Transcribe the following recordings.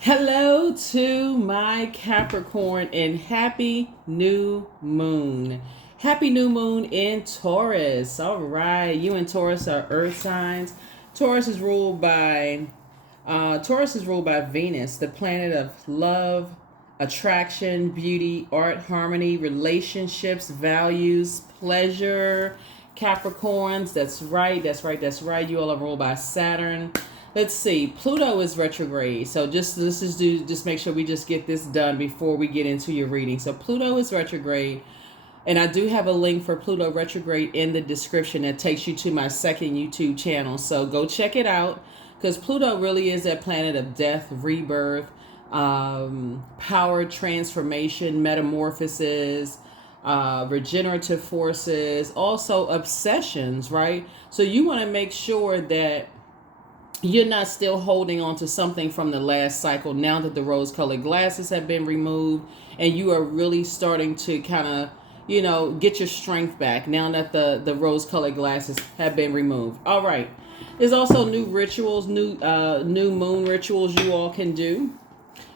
Hello to my Capricorn and happy new moon. Happy new moon in Taurus. All right, you and Taurus are earth signs. Taurus is ruled by Venus, the planet of love, attraction, beauty, art, harmony, relationships, values, pleasure. Capricorns, that's right, that's right, that's right. You all are ruled by Saturn. Let's see. Pluto is retrograde. So just make sure we just get this done before we get into your reading. So Pluto is retrograde. And I do have a link for Pluto retrograde in the description that takes you to my second YouTube channel. So go check it out, because Pluto really is that planet of death, rebirth, power, transformation, metamorphosis, regenerative forces, also obsessions, right? So you want to make sure that you're not still holding on to something from the last cycle now that the rose-colored glasses have been removed, and you are really starting to kind of get your strength back now that the rose-colored glasses have been removed. All right, there's also new rituals, new moon rituals you all can do.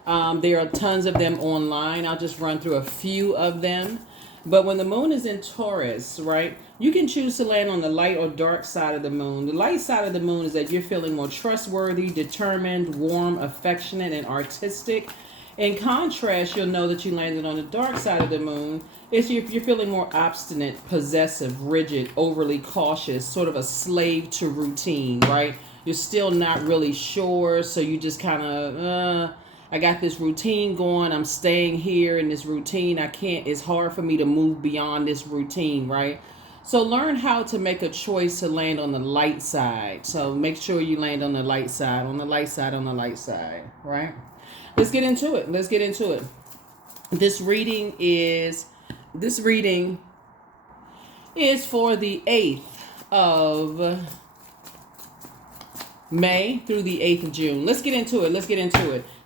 There are tons of them online. I'll just run through a few of them. But when the moon is in Taurus, right, you can choose to land on the light or dark side of the moon. The light side of the moon is that you're feeling more trustworthy, determined, warm, affectionate, and artistic. In contrast, you'll know that you landed on the dark side of the moon. You're feeling more obstinate, possessive, rigid, overly cautious, sort of a slave to routine, right? You're still not really sure, so you just kind of, I got this routine going. I'm staying here in this routine. It's hard for me to move beyond this routine, right? So learn how to make a choice to land on the light side. So make sure you land on the light side, on the light side, on the light side, right? Let's get into it. This reading is for the 8th of May through the 8th of June. Let's get into it.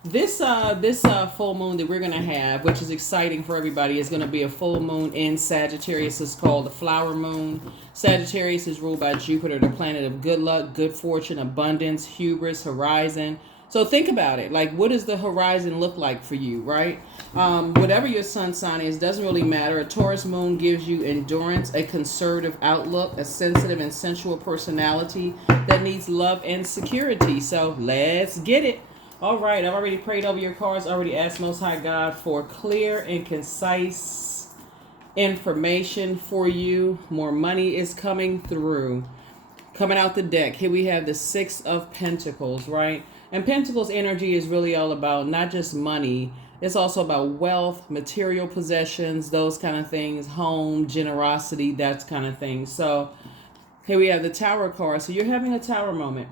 This full moon that we're going to have, which is exciting for everybody, is going to be a full moon in Sagittarius. It's called the flower moon. Sagittarius is ruled by Jupiter, the planet of good luck, good fortune, abundance, hubris, horizon. So think about it. Like, what does the horizon look like for you, right? Whatever your sun sign is, doesn't really matter. A Taurus moon gives you endurance, a conservative outlook, a sensitive and sensual personality that needs love and security. So let's get it. All right, I've already prayed over your cards, already asked Most High God for clear and concise information for you. More money is coming through. Coming out the deck, here we have the 6 of Pentacles, right? And Pentacles energy is really all about not just money. It's also about wealth, material possessions, those kind of things, home, generosity, that kind of thing. So here we have the Tower card. So you're having a Tower moment.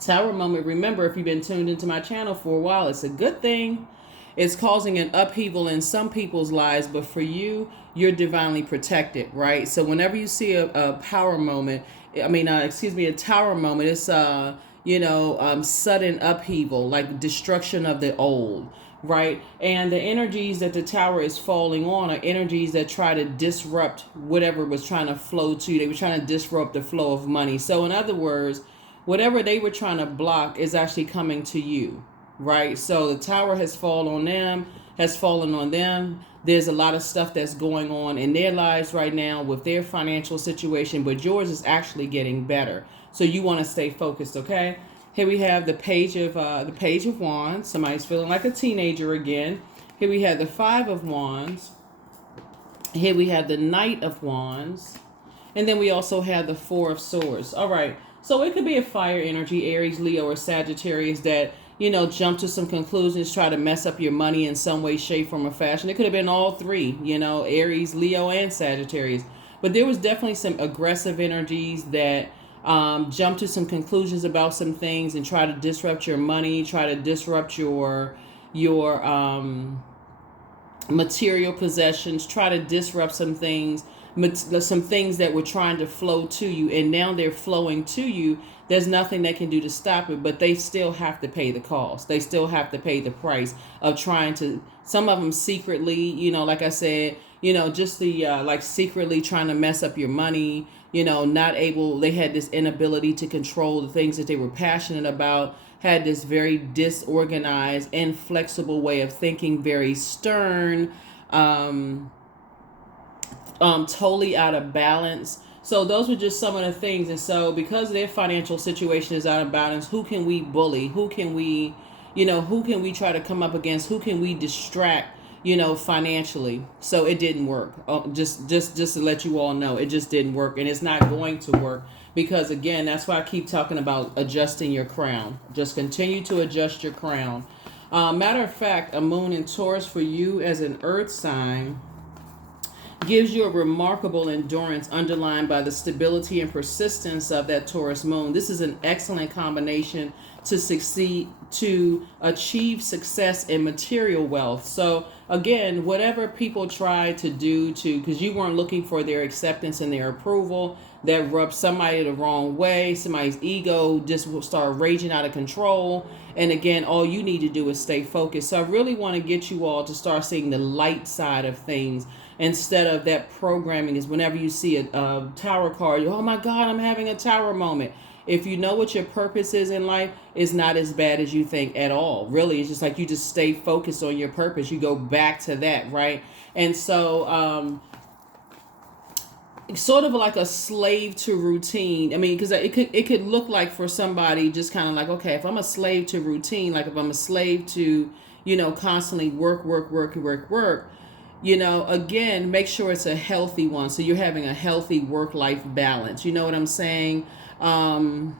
Tower moment, remember, if you've been tuned into my channel for a while, it's a good thing. It's causing an upheaval in some people's lives, but for you, you're divinely protected, right? So whenever you see a power moment, a tower moment, it's sudden upheaval, like destruction of the old, right? And the energies that the tower is falling on are energies that try to disrupt whatever was trying to flow to you. They were trying to disrupt the flow of money. So in other words, whatever they were trying to block is actually coming to you, right? So the tower has fallen on them. There's a lot of stuff that's going on in their lives right now with their financial situation, but yours is actually getting better. So you want to stay focused, okay? Here we have the Page of Wands. Somebody's feeling like a teenager again. Here we have the 5 of Wands. Here we have the Knight of Wands. And then we also have the 4 of Swords. All right. So it could be a fire energy, Aries, Leo, or Sagittarius that, jump to some conclusions, try to mess up your money in some way, shape, form, or fashion. It could have been all three, Aries, Leo, and Sagittarius. But there was definitely some aggressive energies that jump to some conclusions about some things and try to disrupt your money, try to disrupt your material possessions, try to disrupt some things that were trying to flow to you, and now they're flowing to you. There's nothing they can do to stop it, but they still have to pay the cost. They still have to pay the price of trying to, some of them secretly, like I said, just the secretly trying to mess up your money, they had this inability to control the things that they were passionate about, had this very disorganized, inflexible way of thinking, very stern, totally out of balance. So those were just some of the things. And so because their financial situation is out of balance, who can we bully? Who can we, who can we try to come up against? Who can we distract, financially? So it didn't work. Just to let you all know, it just didn't work, and it's not going to work, because again, that's why I keep talking about adjusting your crown. Just continue to adjust your crown. Matter of fact, a moon in Taurus for you as an earth sign gives you a remarkable endurance underlined by the stability and persistence of that Taurus moon. This is an excellent combination to succeed, to achieve success in material wealth. So again, whatever people try to do because you weren't looking for their acceptance and their approval, that rubbed somebody the wrong way, somebody's ego just will start raging out of control. And again, all you need to do is stay focused. So I really want to get you all to start seeing the light side of things, instead of that programming is whenever you see a tower card, oh my God, I'm having a tower moment. If you know what your purpose is in life, it's not as bad as you think at all. Really, it's just like you just stay focused on your purpose. You go back to that, right? And so sort of like a slave to routine. I mean, because it could look like for somebody just kind of like, okay, if I'm a slave to routine, like if I'm a slave to, constantly work, again, make sure it's a healthy one. So you're having a healthy work-life balance. You know what I'm saying? Not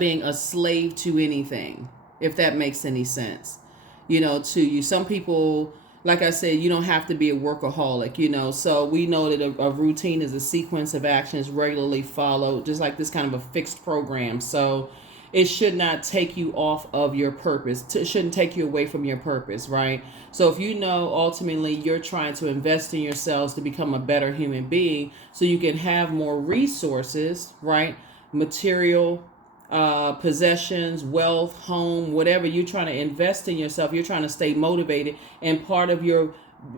being a slave to anything, if that makes any sense, to you. Some people, like I said, you don't have to be a workaholic, so we know that a routine is a sequence of actions regularly followed, just like this kind of a fixed program. So it should not take you off of your purpose. It shouldn't take you away from your purpose, right? So if ultimately you're trying to invest in yourselves to become a better human being so you can have more resources, right? Material, possessions, wealth, home, whatever you're trying to invest in yourself, you're trying to stay motivated. And part of you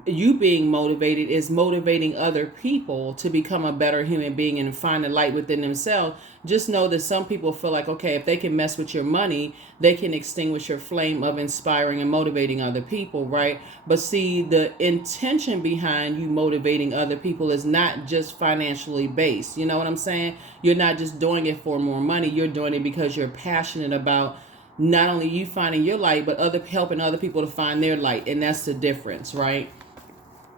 being motivated is motivating other people to become a better human being and find the light within themselves. Just know that some people feel like, okay, if they can mess with your money, they can extinguish your flame of inspiring and motivating other people, right? But see, the intention behind you motivating other people is not just financially based. You know what I'm saying? You're not just doing it for more money. You're doing it because you're passionate about not only you finding your light, but helping other people to find their light. And that's the difference, right?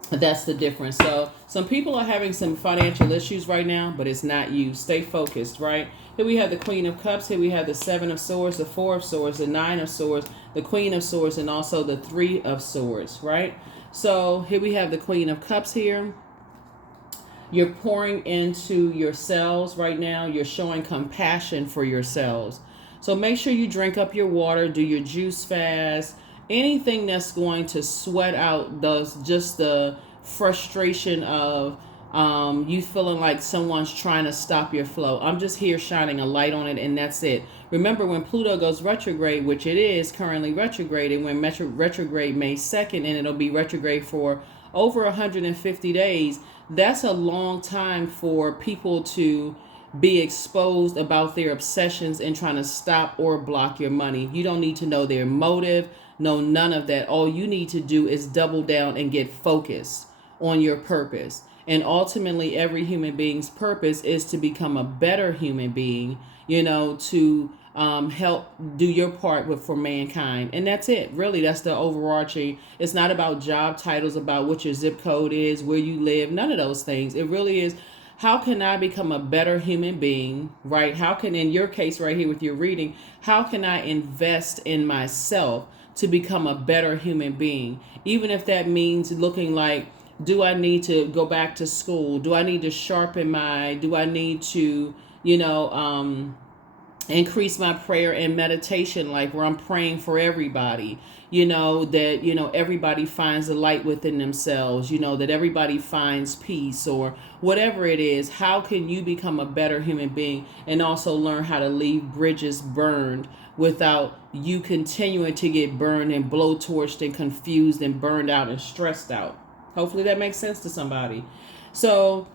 That's the difference. So some people are having some financial issues right now, but it's not you. Stay focused, right? Here we have the Queen of Cups. Here we have the Seven of Swords, the Four of Swords, the Nine of Swords, the Queen of Swords, and also the Three of Swords, right? So here we have the Queen of Cups here. You're pouring into yourselves right now. You're showing compassion for yourselves. So make sure you drink up your water, do your juice fast, anything that's going to sweat out the frustration of you feeling like someone's trying to stop your flow. I'm just here shining a light on it, and that's it. Remember, when Pluto goes retrograde, which it is currently retrograde, and when retrograde May 2nd, and it'll be retrograde for over 150 days, that's a long time for people to be exposed about their obsessions and trying to stop or block your money. You don't need to know their motive, no, none of that. All you need to do is double down and get focused on your purpose. And ultimately, every human being's purpose is to become a better human being, to help do your part for mankind. And that's it. Really, that's the overarching. It's not about job titles, about what your zip code is, where you live, none of those things. It really is, how can I become a better human being, right? How can, in your case right here with your reading, how can I invest in myself to become a better human being? Even if that means looking like, do I need to go back to school? Do I need to sharpen do I need to, increase my prayer and meditation life, where I'm praying for everybody, that, everybody finds the light within themselves, that everybody finds peace, or whatever it is. How can you become a better human being and also learn how to leave bridges burned without you continuing to get burned and blowtorched and confused and burned out and stressed out? Hopefully that makes sense to somebody. So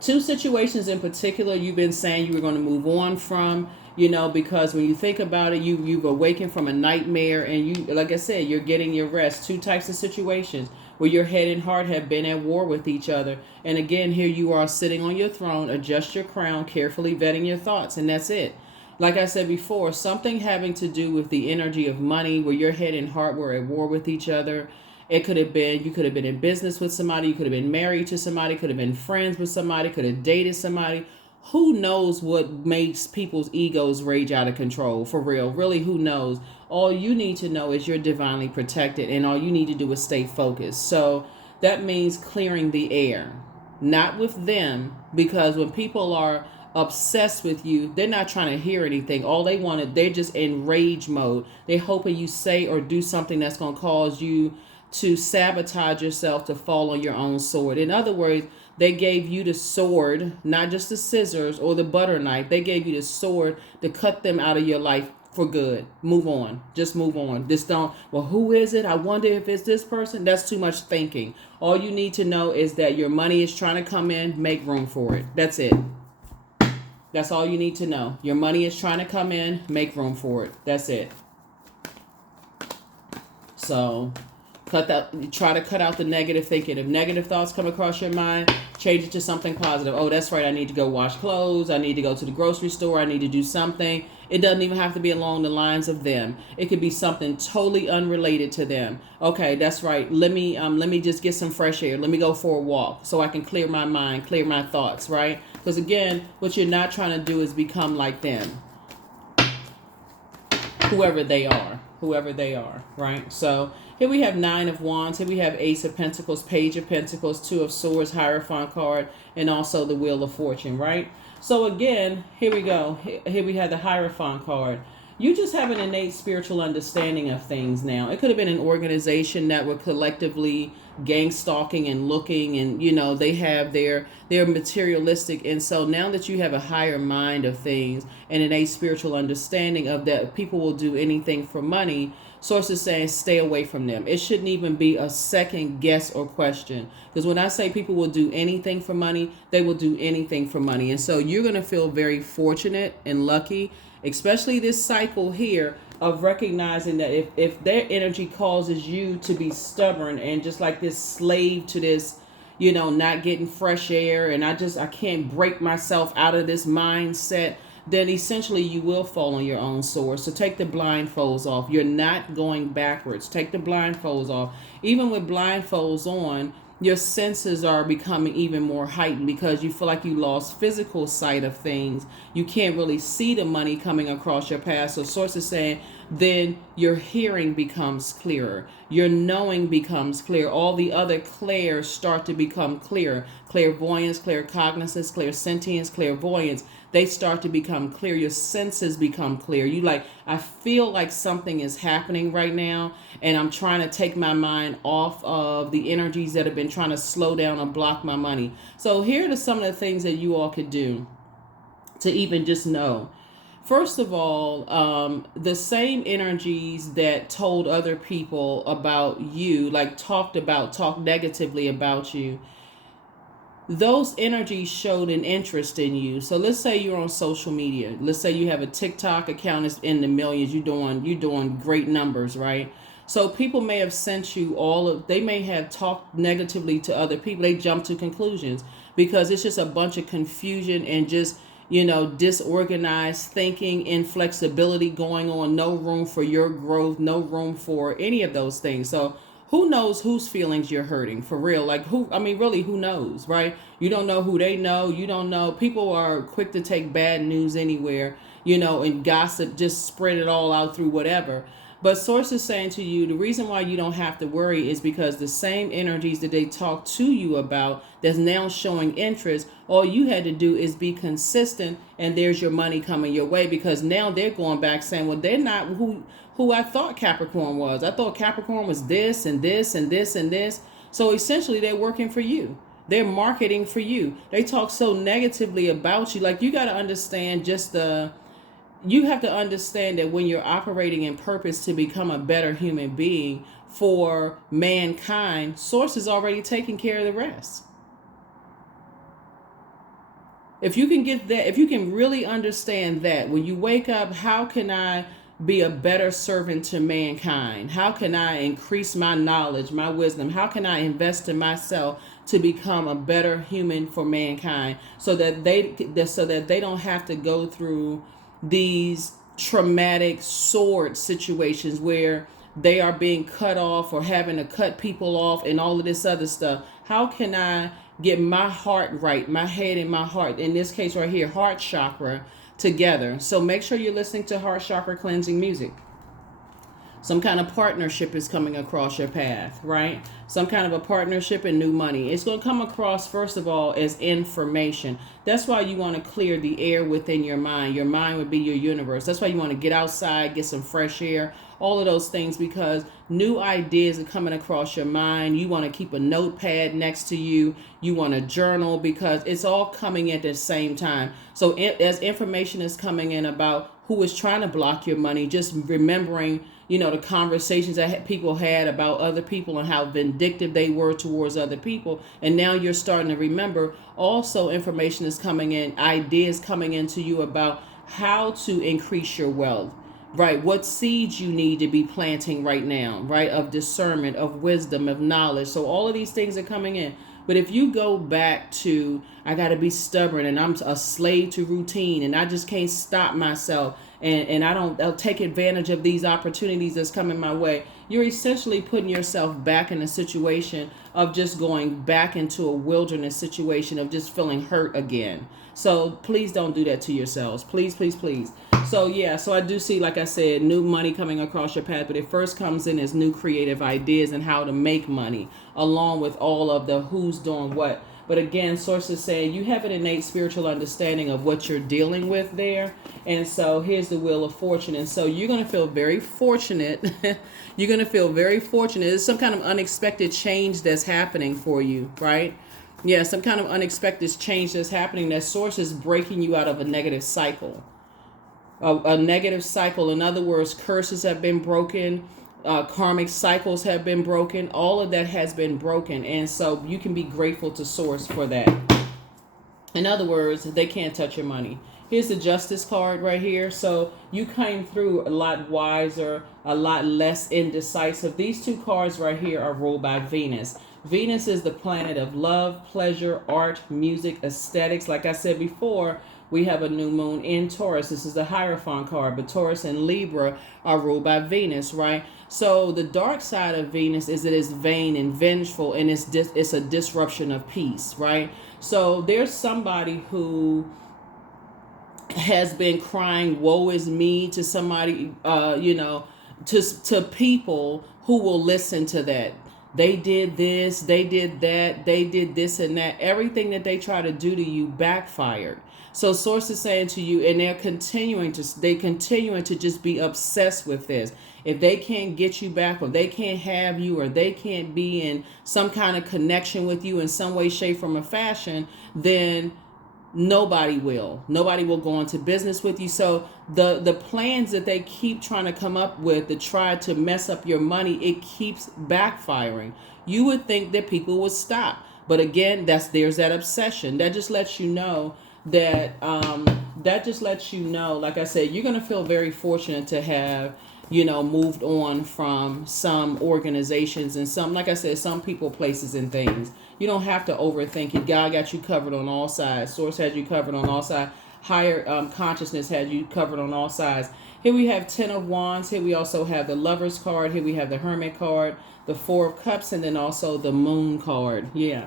two situations in particular you've been saying you were going to move on from. because when you think about it, you've awakened from a nightmare, and you, like I said, you're getting your rest. Two types of situations where your head and heart have been at war with each other. And again, here you are sitting on your throne, adjust your crown, carefully vetting your thoughts, and that's it. Like I said before, something having to do with the energy of money, where your head and heart were at war with each other. It could have been, you could have been in business with somebody, you could have been married to somebody, could have been friends with somebody, could have dated somebody. Who knows what makes people's egos rage out of control? For real, really, who knows? All you need to know is you're divinely protected, and all you need to do is stay focused. So that means clearing the air, not with them, because when people are obsessed with you, they're not trying to hear anything. All they wanted, they're just in rage mode. They're hoping you say or do something that's going to cause you to sabotage yourself, to fall on your own sword. In other words, they gave you the sword, not just the scissors or the butter knife. They gave you the sword to cut them out of your life for good. Move on. Just move on. Just don't, well, who is it? I wonder if it's this person. That's too much thinking. All you need to know is that your money is trying to come in. Make room for it. That's it. That's all you need to know. Your money is trying to come in. Make room for it. That's it. So try to cut out the negative thinking. If negative thoughts come across your mind, change it to something positive. Oh, that's right. I need to go wash clothes. I need to go to the grocery store. I need to do something. It doesn't even have to be along the lines of them. It could be something totally unrelated to them. Okay, that's right. Let me just get some fresh air. Let me go for a walk so I can clear my mind, clear my thoughts, right? Because again, what you're not trying to do is become like them. Whoever they are, right? So here we have Nine of Wands. Here we have Ace of Pentacles, Page of Pentacles, Two of Swords, Hierophant card, and also the Wheel of Fortune, right? So again, here we go. Here we have the Hierophant card. You just have an innate spiritual understanding of things now. It could have been an organization that were collectively gang stalking and looking, and they have they're materialistic, and so now that you have a higher mind of things and an spiritual understanding of that, people will do anything for money. Sources saying stay away from them. It shouldn't even be a second guess or question, because when I say people will do anything for money, they will do anything for money. And so you're going to feel very fortunate and lucky, especially this cycle here of recognizing that if their energy causes you to be stubborn and just like this slave to this, not getting fresh air, and I can't break myself out of this mindset, then essentially you will fall on your own sword. So take the blindfolds off. You're not going backwards. Take the blindfolds off. Even with blindfolds on, your senses are becoming even more heightened because you feel like you lost physical sight of things. You can't really see the money coming across your path. So sources saying then your hearing becomes clearer. Your knowing becomes clear. All the other clairs start to become clear. Clairvoyance, claircognizance, clairsentience, clairvoyance. They start to become clear. Your senses become clear. I feel like something is happening right now, and I'm trying to take my mind off of the energies that have been trying to slow down or block my money. So here are some of the things that you all could do to even just know. First of all, the same energies that told other people about you, like talked negatively about you, those energies showed an interest in you. So let's say you're on social media. Let's say you have a TikTok account is in the millions. You're doing great numbers, right? So people may have sent you they may have talked negatively to other people. They jump to conclusions because it's just a bunch of confusion and just, disorganized thinking, inflexibility going on, no room for your growth, no room for any of those things. So who knows whose feelings you're hurting, for real? Really, who knows, right? You don't know who they know. You don't know. People are quick to take bad news anywhere, and gossip, just spread it all out through whatever. But sources saying to you, the reason why you don't have to worry is because the same energies that they talk to you about that's now showing interest, all you had to do is be consistent, and there's your money coming your way, because now they're going back saying, well, they're not who I thought Capricorn was. I thought Capricorn was this and this and this and this. So essentially they're working for you. They're marketing for you. They talk so negatively about you. Like, you got to understand you have to understand that when you're operating in purpose to become a better human being for mankind, source is already taking care of the rest. If you can get that, if you can really understand that, when you wake up, how can I be a better servant to mankind? How can I increase my knowledge, my wisdom? How can I invest in myself to become a better human for mankind, so that they don't have to go through these traumatic sword situations where they are being cut off or having to cut people off and all of this other stuff. How can I get my heart right, my head and my heart, in this case right here, heart chakra, together? So make sure you're listening to heart chakra cleansing music. Some kind of partnership is coming across your path, right? Some kind of a partnership and new money. It's going to come across, first of all, as information. That's why you want to clear the air within your mind. Your mind would be your universe. That's why you want to get outside, get some fresh air, all of those things, because new ideas are coming across your mind. You want to keep a notepad next to you. You want to journal, because it's all coming at the same time. So as information is coming in about who is trying to block your money, just remembering, the conversations that people had about other people and how vindictive they were towards other people. And now you're starting to remember. Also, information is coming in, ideas coming into you about how to increase your wealth, right? What seeds you need to be planting right now, right? Of discernment, of wisdom, of knowledge. So all of these things are coming in. But if you go back to, I got to be stubborn and I'm a slave to routine and I just can't stop myself, and I'll take advantage of these opportunities that's coming my way, you're essentially putting yourself back in a situation of just going back into a wilderness situation of just feeling hurt again. So please don't do that to yourselves. Please, please, please. So yeah, so I do see, like I said, new money coming across your path, but it first comes in as new creative ideas and how to make money, along with all of the who's doing what. But again, sources saying you have an innate spiritual understanding of what you're dealing with there. And so here's the Wheel of Fortune. And so you're going to feel very fortunate. You're going to feel very fortunate. There's some kind of unexpected change that's happening for you, right? Yeah, some kind of unexpected change that's happening. That source is breaking you out of a negative cycle. A negative cycle. In other words, curses have been broken. Karmic cycles have been broken. All of that has been broken. And so you can be grateful to source for that. In other words, they can't touch your money. Here's the Justice card right here. So you came through a lot wiser, a lot less indecisive. These two cards right here are ruled by Venus. Venus is the planet of love, pleasure, art, music, aesthetics. Like I said before, we have a new moon in Taurus. This is the Hierophant card, but Taurus and Libra are ruled by Venus, right? So the dark side of Venus is it is vain and vengeful, and it's a disruption of peace, right? So there's somebody who has been crying, woe is me, to somebody, to people who will listen to that. They did this, they did that, they did this and that. Everything that they try to do to you backfired. So source is saying to you, and they're continuing to just be obsessed with this. If they can't get you back, or they can't have you, or they can't be in some kind of connection with you in some way, shape, form, or fashion, then nobody will. Nobody will go into business with you. So the plans that they keep trying to come up with to try to mess up your money, it keeps backfiring. You would think that people would stop. But again, there's that obsession. That just lets you know that like I said, you're going to feel very fortunate to have, moved on from some organizations and some, like I said, some people, places, and things. You don't have to overthink it. God got you covered on all sides. Source has you covered on all sides. Higher consciousness has you covered on all sides. Here we have 10 of Wands. Here we also have the Lover's card. Here we have the Hermit card, the Four of Cups, and then also the Moon card. Yeah.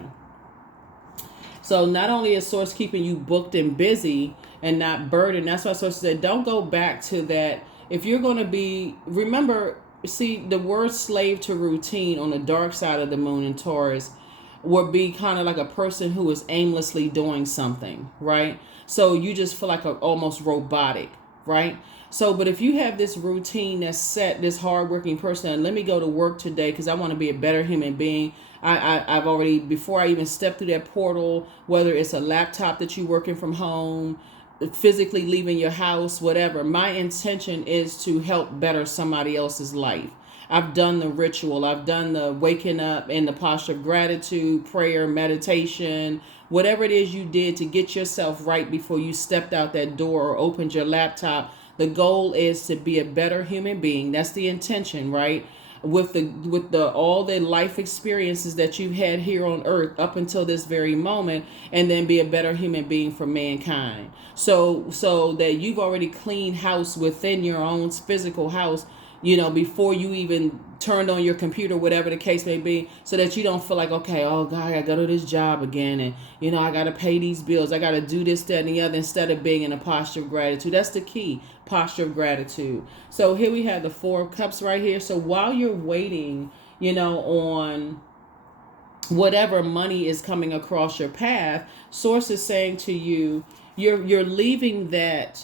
So not only is Source keeping you booked and busy and not burdened, that's why Source said, don't go back to that. If you're going to be, remember, see, the word slave to routine on the dark side of the moon in Taurus would be kind of like a person who is aimlessly doing something, right? So you just feel like almost robotic, right? So, but if you have this routine that's set, this hardworking person, and let me go to work today because I want to be a better human being. I've already, before I even step through that portal, whether it's a laptop that you're working from home, physically leaving your house, whatever. My intention is to help better somebody else's life. I've done the ritual. I've done the waking up in the posture of gratitude, prayer, meditation, whatever it is you did to get yourself right before you stepped out that door or opened your laptop. The goal is to be a better human being. That's the intention, right? With the all the life experiences that you've had here on earth up until this very moment, and then be a better human being for mankind. So that you've already cleaned house within your own physical house, before you even turned on your computer, whatever the case may be, so that you don't feel like, okay, oh God, I gotta go to this job again, and I gotta pay these bills, I gotta do this, that, and the other, instead of being in a posture of gratitude. That's the key, posture of gratitude. So here we have the Four of Cups right here. So while you're waiting, on whatever money is coming across your path, Source is saying to you, you're leaving that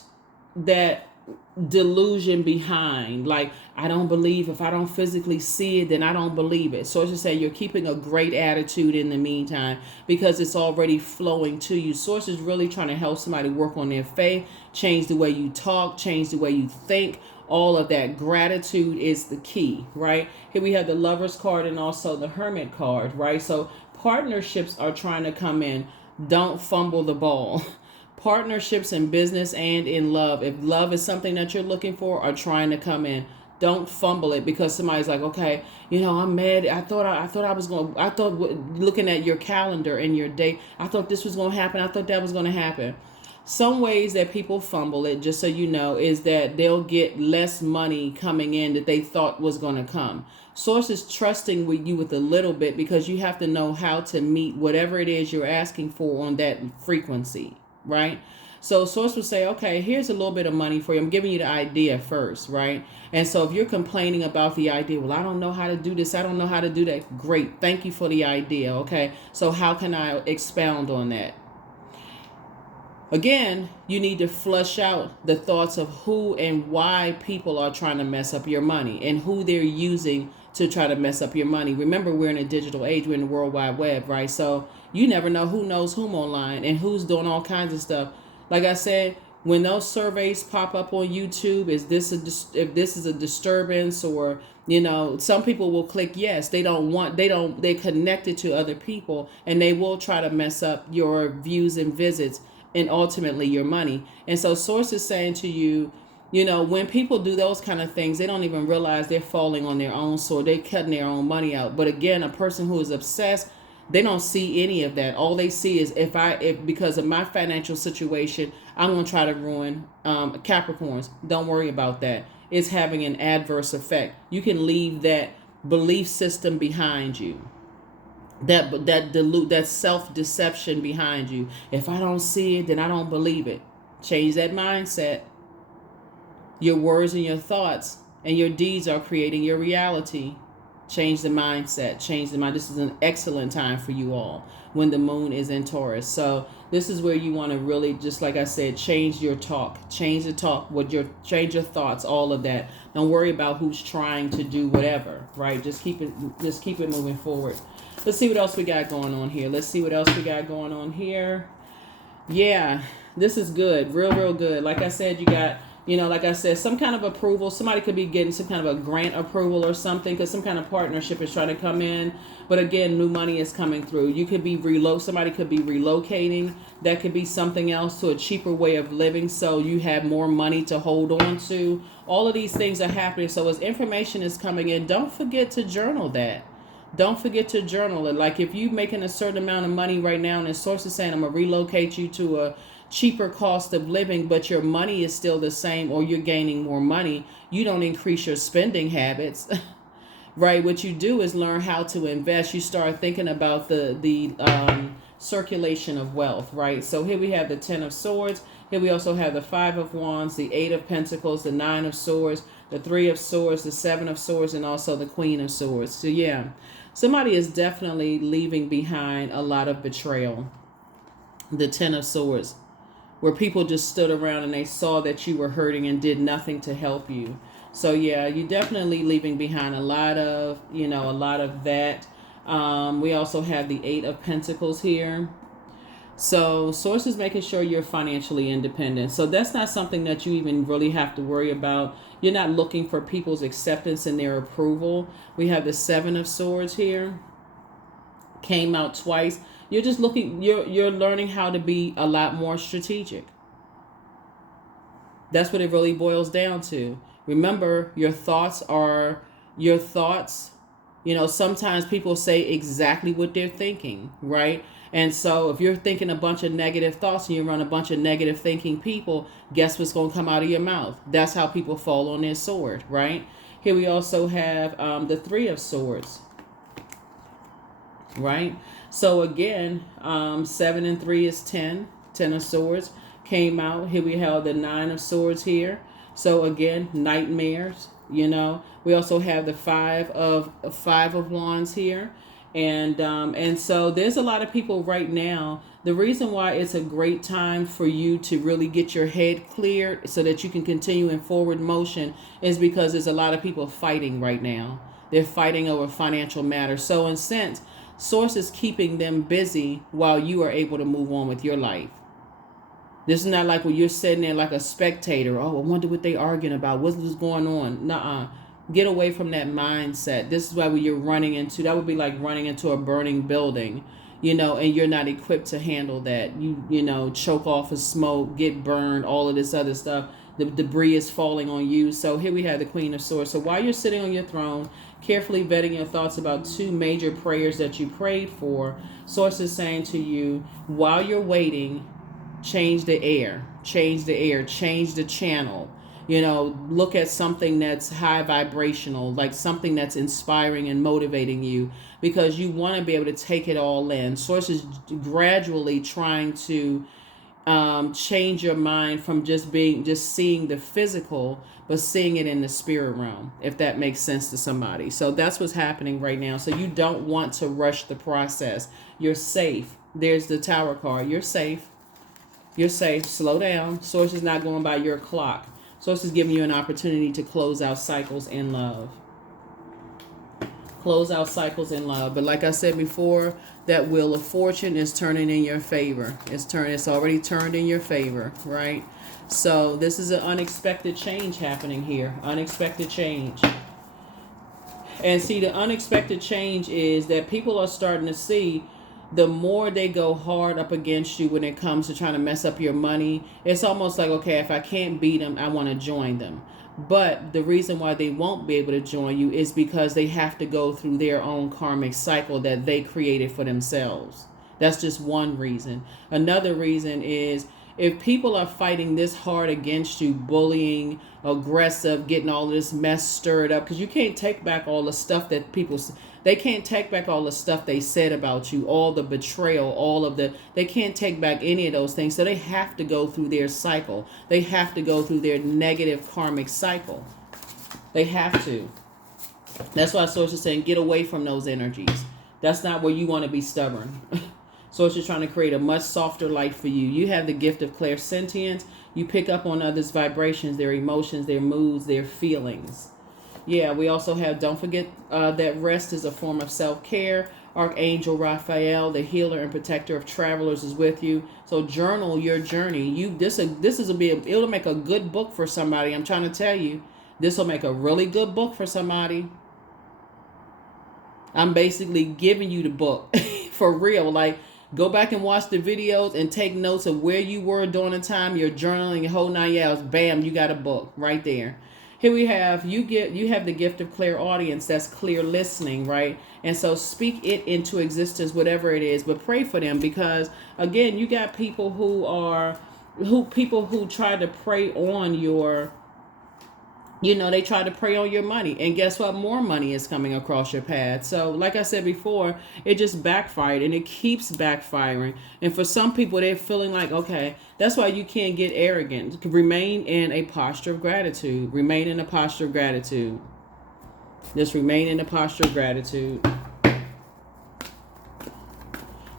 delusion behind. Like, I don't believe, if I don't physically see it, then I don't believe it. Source is saying you're keeping a great attitude in the meantime, because it's already flowing to you. Source is really trying to help somebody work on their faith, change the way you talk, change the way you think. All of that. Gratitude is the key, right? Here we have the Lover's card and also the Hermit card, right? So partnerships are trying to come in. Don't fumble the ball. Partnerships in business and in love, if love is something that you're looking for, are trying to come in. Don't fumble it because somebody's like, okay, I'm mad. I thought looking at your calendar and your date, I thought this was going to happen. I thought that was going to happen. Some ways that people fumble it, just so you know, is that they'll get less money coming in that they thought was going to come. Source is trusting with you with a little bit, because you have to know how to meet whatever it is you're asking for on that frequency, right? So Source will say, okay, here's a little bit of money for you. I'm giving you the idea first, right? And so if you're complaining about the idea, well, I don't know how to do this, I don't know how to do that. Great. Thank you for the idea. Okay. So how can I expound on that? Again, you need to flush out the thoughts of who and why people are trying to mess up your money and who they're using to try to mess up your money. Remember, we're in a digital age. We're in the World Wide Web, right? So you never know who knows whom online and who's doing all kinds of stuff. Like I said, when those surveys pop up on YouTube, if this is a disturbance, or some people will click yes. They're connected to other people, and they will try to mess up your views and visits, and ultimately your money. And so Source is saying to you, when people do those kind of things, they don't even realize they're falling on their own sword. They're cutting their own money out. But again, a person who is obsessed, they don't see any of that. All they see is if because of my financial situation, I'm going to try to ruin Capricorns. Don't worry about that. It's having an adverse effect. You can leave that belief system behind you. That self-deception behind you. If I don't see it, then I don't believe it. Change that mindset. Your words and your thoughts and your deeds are creating your reality. Change the mindset. Change the mind. This is an excellent time for you all when the moon is in Taurus. So this is where you want to really, just like I said, change your talk. Change the talk. Change your thoughts. All of that. Don't worry about who's trying to do whatever. Right? Just keep it moving forward. Let's see what else we got going on here. Yeah, this is good. Real good. Like I said, you got, some kind of approval. Somebody could be getting some kind of a grant approval or something, because some kind of partnership is trying to come in. But again, new money is coming through. You could be somebody could be relocating. That could be something else, to a cheaper way of living, so you have more money to hold on to. All of these things are happening. So as information is coming in, don't forget to journal that. Don't forget to journal it. Like if you're making a certain amount of money right now, and the Source is saying, I'm going to relocate you to a cheaper cost of living, but your money is still the same, or you're gaining more money, you don't increase your spending habits. Right? What you do is learn how to invest. You start thinking about the circulation of wealth, right? So here we have the 10 of Swords. Here we also have the 5 of Wands, the 8 of Pentacles, the 9 of Swords, the 3 of Swords, the 7 of Swords, and also the Queen of Swords. So yeah, somebody is definitely leaving behind a lot of betrayal. The 10 of Swords, where people just stood around and they saw that you were hurting and did nothing to help you. So yeah, you're definitely leaving behind a lot of that. We also have the 8 of Pentacles here. So Source is making sure you're financially independent. So that's not something that you even really have to worry about. You're not looking for people's acceptance and their approval. We have the Seven of Swords here. Came out twice. You're just looking, you're learning how to be a lot more strategic. That's what it really boils down to. Remember, your thoughts are your thoughts. You know, sometimes people say exactly what they're thinking, right? And so if you're thinking a bunch of negative thoughts and you run a bunch of negative thinking people, guess what's going to come out of your mouth? That's how people fall on their sword, right? Here we also have the Three of Swords, right? So again, 7 and 3 is 10. 10 of Swords came out. Here we have the Nine of Swords here. So again, nightmares. You know, we also have the Five of Wands here, and so there's a lot of people right now. The reason why it's a great time for you to really get your head cleared so that you can continue in forward motion is because there's a lot of people fighting right now. They're fighting over financial matters. So in a sense, Source is keeping them busy while you are able to move on with your life. This is not like when you're sitting there like a spectator. Oh, I wonder what they arguing about. What's going on? Nuh-uh. Get away from that mindset. This is why when you're running into, that would be like running into a burning building, you know, and you're not equipped to handle that. You know, choke off of smoke, get burned, all of this other stuff. The debris is falling on you. So here we have the Queen of Swords. So while you're sitting on your throne, carefully vetting your thoughts about two major prayers that you prayed for, Source is saying to you, while you're waiting, change the air, change the channel. You know, look at something that's high vibrational, like something that's inspiring and motivating you, because you want to be able to take it all in. Source is gradually trying to change your mind from just seeing the physical, but seeing it in the spirit realm, if that makes sense to somebody. So that's what's happening right now. So you don't want to rush the process. You're safe. There's the Tower card. You're safe. You're safe. Slow down. Source is not going by your clock. Source is giving you an opportunity to close out cycles in love. Close out cycles in love. But like I said before, that Wheel of Fortune is turning in your favor. It's already turned in your favor, right? So this is an unexpected change happening here. Unexpected change. And see, the unexpected change is that people are starting to see the more they go hard up against you when it comes to trying to mess up your money, it's almost like, okay, if I can't beat them, I want to join them. But the reason why they won't be able to join you is because they have to go through their own karmic cycle that they created for themselves. That's just one reason. Another reason is if people are fighting this hard against you, bullying, aggressive, getting all this mess stirred up, because you can't take back all the stuff that they can't take back all the stuff they said about you, all the betrayal, they can't take back any of those things. So they have to go through their cycle. They have to go through their negative karmic cycle. They have to. That's why Source is saying get away from those energies. That's not where you want to be stubborn. Source is trying to create a much softer life for you. You have the gift of clairsentience. You pick up on others' vibrations, their emotions, their moods, their feelings. Yeah, we also have, don't forget that rest is a form of self-care. Archangel Raphael, the healer and protector of travelers, is with you. So journal your journey. It'll make a good book for somebody. I'm trying to tell you, this will make a really good book for somebody. I'm basically giving you the book for real. Like, go back and watch the videos and take notes of where you were during the time. You're journaling, your whole 9 yards. Bam, you got a book right there. Here we have, you have the gift of clairaudience. That's clear listening, right? And so speak it into existence, whatever it is, but pray for them, because again, you got people who try to prey on your, they try to prey on your money, and guess what? More money is coming across your path. So like I said before, it just backfired, and it keeps backfiring. And for some people, they're feeling like, okay, that's why you can't get arrogant. Remain in a posture of gratitude. Remain in a posture of gratitude. Just remain in a posture of gratitude.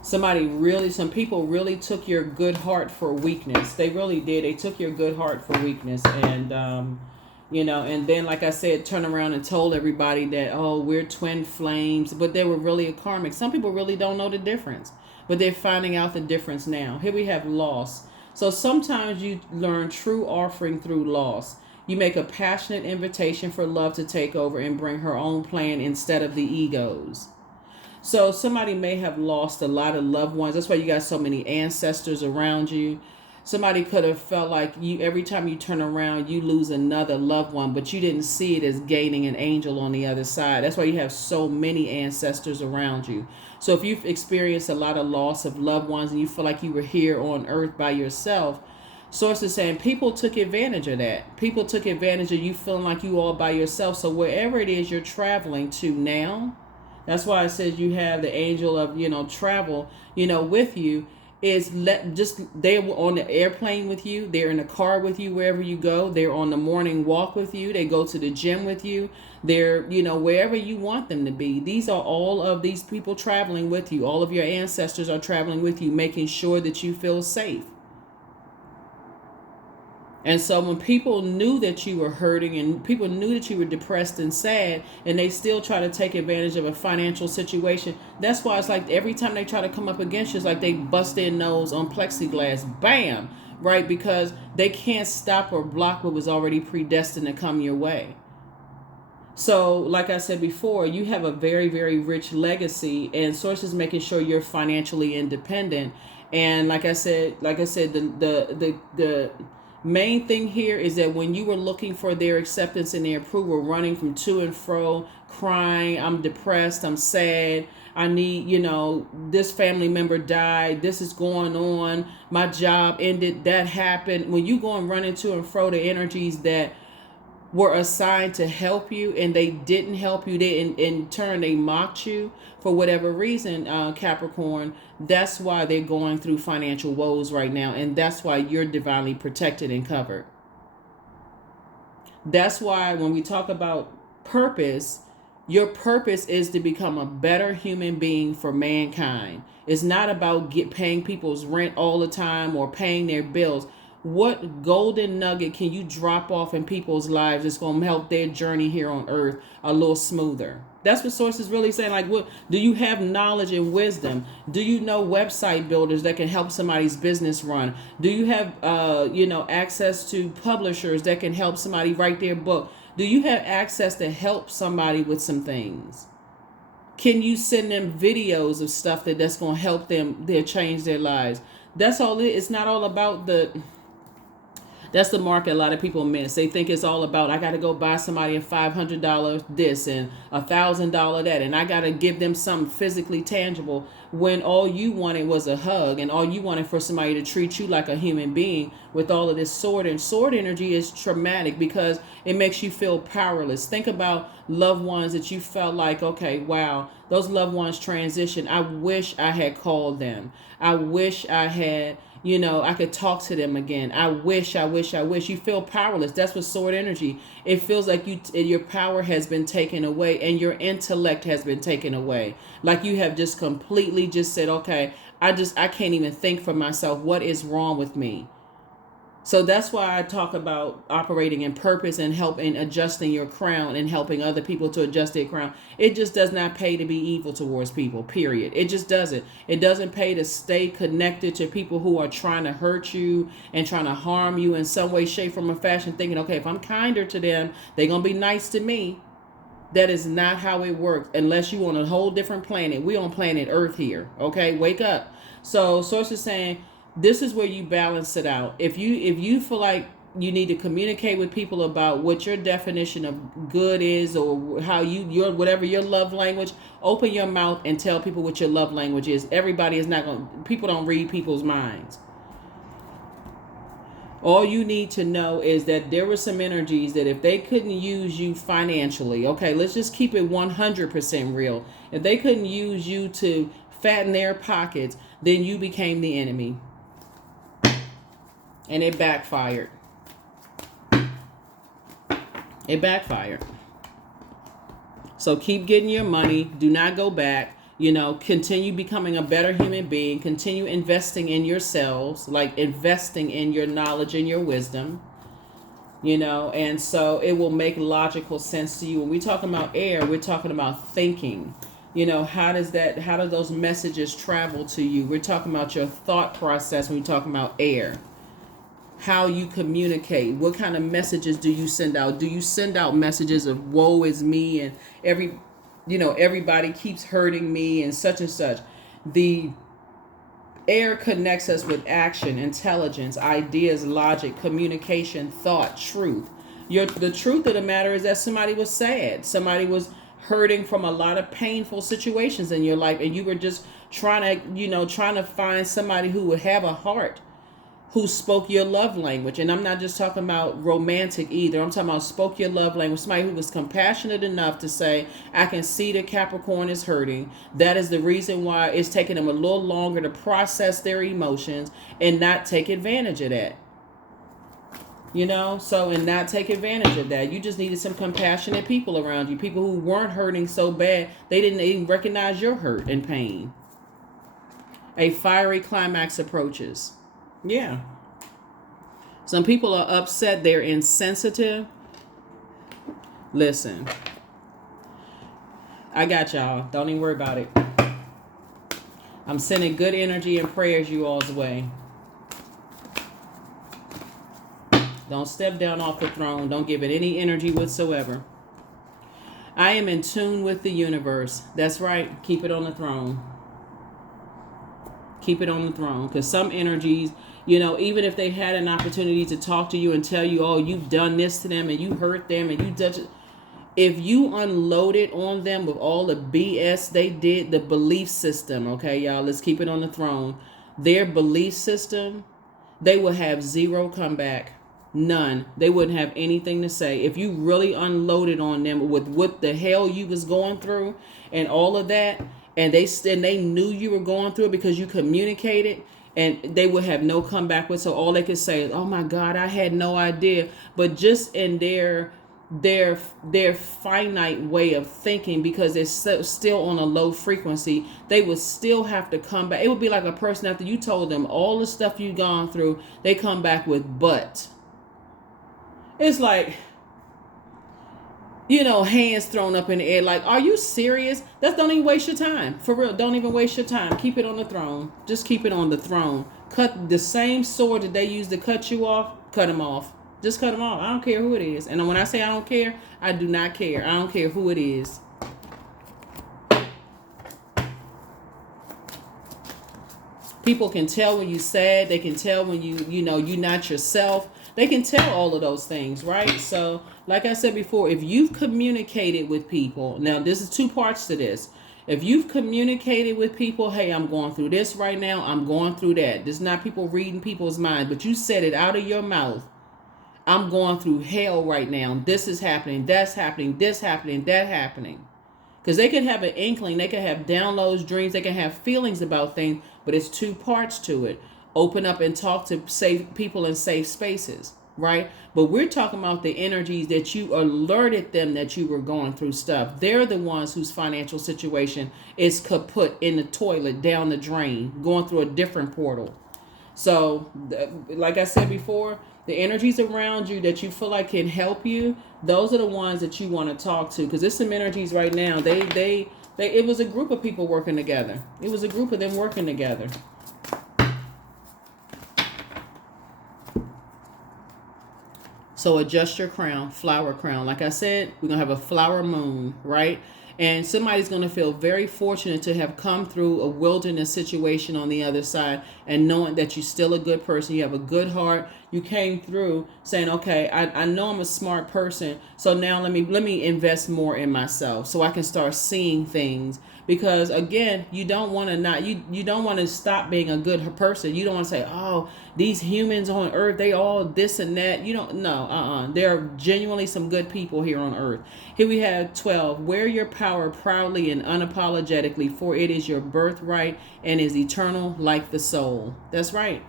Some people really took your good heart for weakness. They really did. They took your good heart for weakness, and and then, like I said, turn around and told everybody that, oh, we're twin flames, but they were really a karmic. Some people really don't know the difference. but they're finding out the difference now. Here we have loss. So sometimes you learn true offering through loss. You make a passionate invitation for love to take over and bring her own plan instead of the egos. So somebody may have lost a lot of loved ones. That's why you got so many ancestors around you. Somebody could have felt like you every time you turn around, you lose another loved one, but you didn't see it as gaining an angel on the other side. That's why you have so many ancestors around you. So if you've experienced a lot of loss of loved ones and you feel like you were here on earth by yourself, Source is saying people took advantage of that. People took advantage of you feeling like you all by yourself. So wherever it is you're traveling to now, that's why it says you have the angel of, travel, with you. They're on the airplane with you, they're in the car with you wherever you go, they're on the morning walk with you, they go to the gym with you, they're wherever you want them to be. These are all of these people traveling with you. All of your ancestors are traveling with you, making sure that you feel safe. And so when people knew that you were hurting and people knew that you were depressed and sad, and they still try to take advantage of a financial situation, that's why it's like every time they try to come up against you, it's like they bust their nose on plexiglass. Bam! Right? Because they can't stop or block what was already predestined to come your way. So, like I said before, you have a very, very rich legacy, and Source is making sure you're financially independent. And like I said, the main thing here is that when you were looking for their acceptance and their approval, running from to and fro, crying, I'm depressed, I'm sad, I need, this family member died, this is going on, my job ended, that happened. When you go and running to and fro, the energies that were assigned to help you and they didn't help you, they in turn they mocked you for whatever reason, Capricorn, that's why they're going through financial woes right now, and that's why you're divinely protected and covered. That's why when we talk about purpose, your purpose is to become a better human being for mankind. It's not about paying people's rent all the time or paying their bills. What golden nugget can you drop off in people's lives that's going to help their journey here on earth a little smoother? That's what Source is really saying. Like, what do you have knowledge and wisdom? Do you know website builders that can help somebody's business run? Do you have, access to publishers that can help somebody write their book? Do you have access to help somebody with some things? Can you send them videos of stuff that's going to help them, change their lives? That's all it is. It's not all about that's the market a lot of people miss. They think it's all about, I got to go buy somebody a $500 this and $1,000 that, and I got to give them something physically tangible, when all you wanted was a hug and all you wanted for somebody to treat you like a human being. With all of this sword energy is traumatic because it makes you feel powerless. Think about loved ones that you felt like, okay, wow, those loved ones transition. I wish I had called them. I wish I had, I could talk to them again. I wish. You feel powerless. That's what sword energy. It feels like your power has been taken away and your intellect has been taken away. Like you have just completely just said, okay, I can't even think for myself. What is wrong with me? So that's why I talk about operating in purpose and helping adjusting your crown and helping other people to adjust their crown. It just does not pay to be evil towards people, period. It just doesn't. It doesn't pay to stay connected to people who are trying to hurt you and trying to harm you in some way, shape, form, or fashion, thinking, okay, if I'm kinder to them, they're going to be nice to me. That is not how it works unless you on a whole different planet. We on planet Earth here, okay? Wake up. So Source is saying, this is where you balance it out. If you feel like you need to communicate with people about what your definition of good is, or how whatever your love language, open your mouth and tell people what your love language is. Everybody is not going. People don't read people's minds. All you need to know is that there were some energies that if they couldn't use you financially, okay, let's just keep it 100% real. If they couldn't use you to fatten their pockets, then you became the enemy. And it backfired. It backfired. So keep getting your money. Do not go back. Continue becoming a better human being. Continue investing in yourselves, like investing in your knowledge and your wisdom. And so it will make logical sense to you. When we talk about air, we're talking about thinking. You know, how do those messages travel to you? We're talking about your thought process when we're talking about air. How you communicate. What kind of messages do you send out? Do you send out messages of woe is me and everybody keeps hurting me and such? The air connects us with action, intelligence, ideas, logic, communication, thought, truth. The truth of the matter is that somebody was sad. Somebody was hurting from a lot of painful situations in your life, and you were just trying to find somebody who would have a heart, who spoke your love language. And I'm not just talking about romantic either. I'm talking about spoke your love language. Somebody who was compassionate enough to say, I can see that Capricorn is hurting. That is the reason why it's taking them a little longer to process their emotions and not take advantage of that. And not take advantage of that. You just needed some compassionate people around you. People who weren't hurting so bad, they didn't even recognize your hurt and pain. A fiery climax approaches. Yeah. Some people are upset. They're insensitive. Listen. I got y'all. Don't even worry about it. I'm sending good energy and prayers you all's way. Don't step down off the throne. Don't give it any energy whatsoever. I am in tune with the universe. That's right. Keep it on the throne. Keep it on the throne. Because some energies, even if they had an opportunity to talk to you and tell you, oh, you've done this to them and you hurt them and you did it. If you unloaded on them with all the BS they did, the belief system, okay, y'all, let's keep it on the throne. Their belief system, they will have zero comeback. None. They wouldn't have anything to say. If you really unloaded on them with what the hell you was going through and all of that, and they knew you were going through it because you communicated, and they would have no comeback with. So all they could say is, oh my God, I had no idea. But just in their finite way of thinking, because they're still on a low frequency, they would still have to come back. It would be like a person after you told them all the stuff you've gone through, they come back with but. It's like, hands thrown up in the air. Like, are you serious? Don't even waste your time. For real, don't even waste your time. Keep it on the throne. Just keep it on the throne. Cut the same sword that they used to cut you off. Cut them off. Just cut them off. I don't care who it is. And when I say I don't care, I do not care. I don't care who it is. People can tell when you're sad. They can tell when you're not yourself. They can tell all of those things, right? So, like I said before, if you've communicated with people, now this is two parts to this. If you've communicated with people, hey, I'm going through this right now, I'm going through that. This is not people reading people's minds, but you said it out of your mouth. I'm going through hell right now. This is happening, that's happening, this happening, that happening. Because they could have an inkling, they could have downloads, dreams, they can have feelings about things, but it's two parts to it. Open up and talk to safe people in safe spaces, right? But we're talking about the energies that you alerted them that you were going through stuff. They're the ones whose financial situation is kaput, in the toilet, down the drain, going through a different portal. So, like I said before, the energies around you that you feel like can help you, those are the ones that you want to talk to. Because there's some energies right now. It was a group of people working together. It was a group of them working together. So adjust your crown, flower crown. Like I said, we're going to have a flower moon, right? And somebody's going to feel very fortunate to have come through a wilderness situation on the other side, and knowing that you're still a good person. You have a good heart. You came through saying, okay, I know I'm a smart person. So now let me invest more in myself so I can start seeing things. Because again, you don't want to stop being a good person. You don't want to say, oh, these humans on earth, they all this and that. You don't know. There are genuinely some good people here on earth. Here we have 12. Wear your power proudly and unapologetically, for it is your birthright and is eternal like the soul. That's right.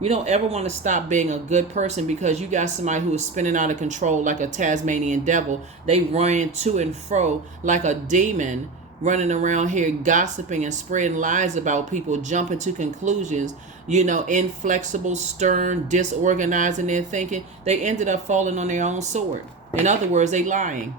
You don't ever want to stop being a good person because you got somebody who is spinning out of control like a Tasmanian devil. They run to and fro like a demon, running around here gossiping and spreading lies about people, jumping to conclusions, inflexible, stern, disorganized in their thinking. They ended up falling on their own sword. In other words, they lying.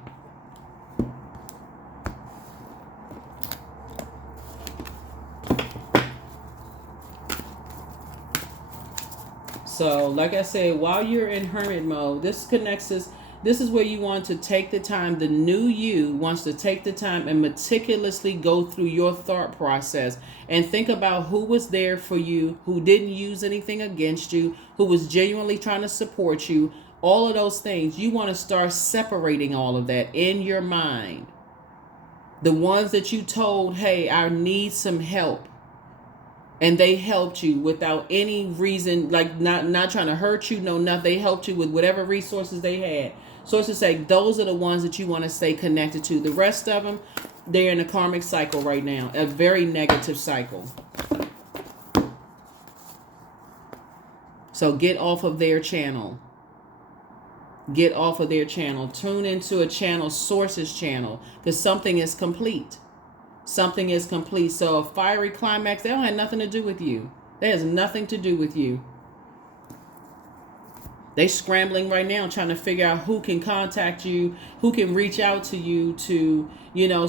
So, like I said, while you're in hermit mode, this connects us. This is where you want to take the time. The new you wants to take the time and meticulously go through your thought process and think about who was there for you, who didn't use anything against you, who was genuinely trying to support you. All of those things. You want to start separating all of that in your mind. The ones that you told, hey, I need some help. And they helped you without any reason, like not trying to hurt you, no, nothing. They helped you with whatever resources they had. So it's to say, those are the ones that you want to stay connected to. The rest of them, they're in a karmic cycle right now, a very negative cycle. So get off of their channel. Get off of their channel. Tune into a channel, source's channel, because something is complete. Something is complete. So a fiery climax, that don't have nothing to do with you. That has nothing to do with you. They scrambling right now trying to figure out who can contact you, who can reach out to you to,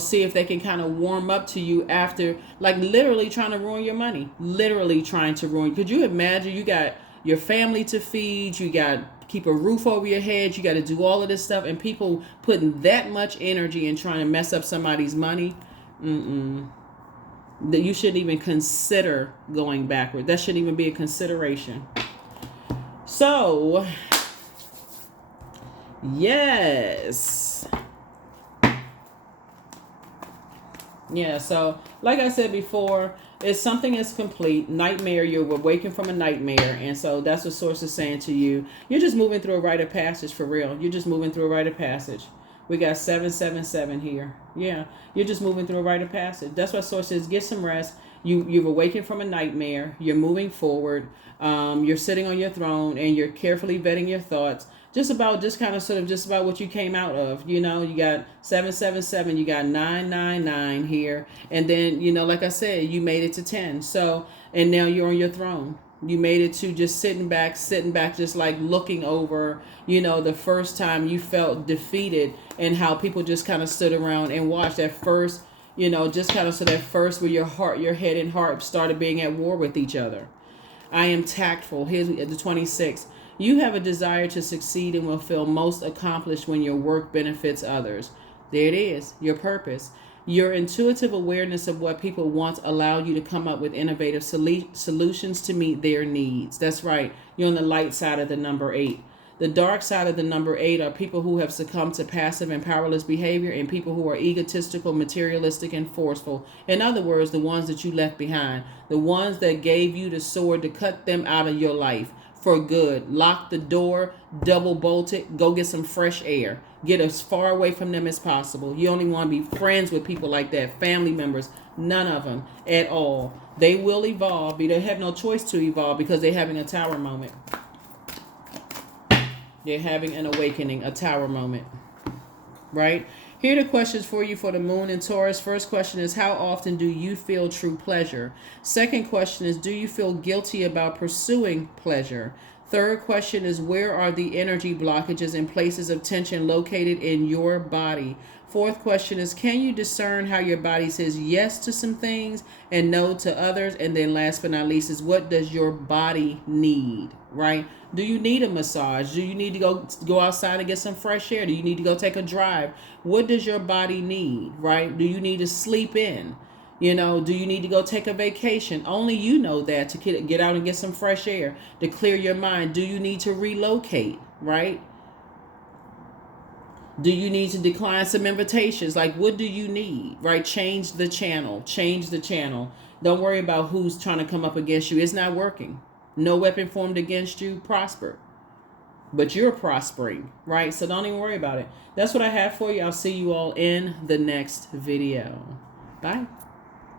see if they can kind of warm up to you after, like literally trying to ruin your money. Literally trying to ruin. Could you imagine? You got your family to feed, you got keep a roof over your head, you got to do all of this stuff, and people putting that much energy in trying to mess up somebody's money. That you shouldn't even consider going backward. That shouldn't even be a consideration. So, yes. Yeah, so like I said before, if something is complete, nightmare, you're awakened from a nightmare. And so that's what Source is saying to you. You're just moving through a rite of passage for real. You're just moving through a rite of passage. We got 777 here. Yeah, you're just moving through a rite of passage. That's why Source says, get some rest. You've awakened from a nightmare. You're moving forward. You're sitting on your throne and you're carefully vetting your thoughts. Just about what you came out of. You got 777, you got 999 here. And then, like I said, you made it to 10. So, and now you're on your throne. You made it to just sitting back, just like looking over, the first time you felt defeated and how people just kind of stood around and watched that first, just kind of so that first where your head and heart started being at war with each other. I am tactful. Here's the 26th. You have a desire to succeed and will feel most accomplished when your work benefits others. There it is, your purpose. Your intuitive awareness of what people want allow you to come up with innovative solutions to meet their needs. That's right. You're on the light side of the number 8. The dark side of the number 8 are people who have succumbed to passive and powerless behavior and people who are egotistical, materialistic, and forceful. In other words, the ones that you left behind. The ones that gave you the sword to cut them out of your life for good. Lock the door, double bolt it, go get some fresh air. Get as far away from them as possible. You only want to be friends with people like that, family members, none of them at all. They will evolve, but they have no choice to evolve because they're having a tower moment. They're having an awakening, a tower moment, right? Here are the questions for you for the moon in Taurus. First question is, how often do you feel true pleasure? Second question is, do you feel guilty about pursuing pleasure? Third question is, where are the energy blockages and places of tension located in your body? Fourth question is, can you discern how your body says yes to some things and no to others? And then last but not least is, what does your body need, right? Do you need a massage? Do you need to go outside and get some fresh air? Do you need to go take a drive? What does your body need, right? Do you need to sleep in? Do you need to go take a vacation? Only you know that, to get out and get some fresh air, to clear your mind. Do you need to relocate, right? Do you need to decline some invitations? Like, what do you need, right? Change the channel. Change the channel. Don't worry about who's trying to come up against you. It's not working. No weapon formed against you prospered. But you're prospering, right? So don't even worry about it. That's what I have for you. I'll see you all in the next video. Bye.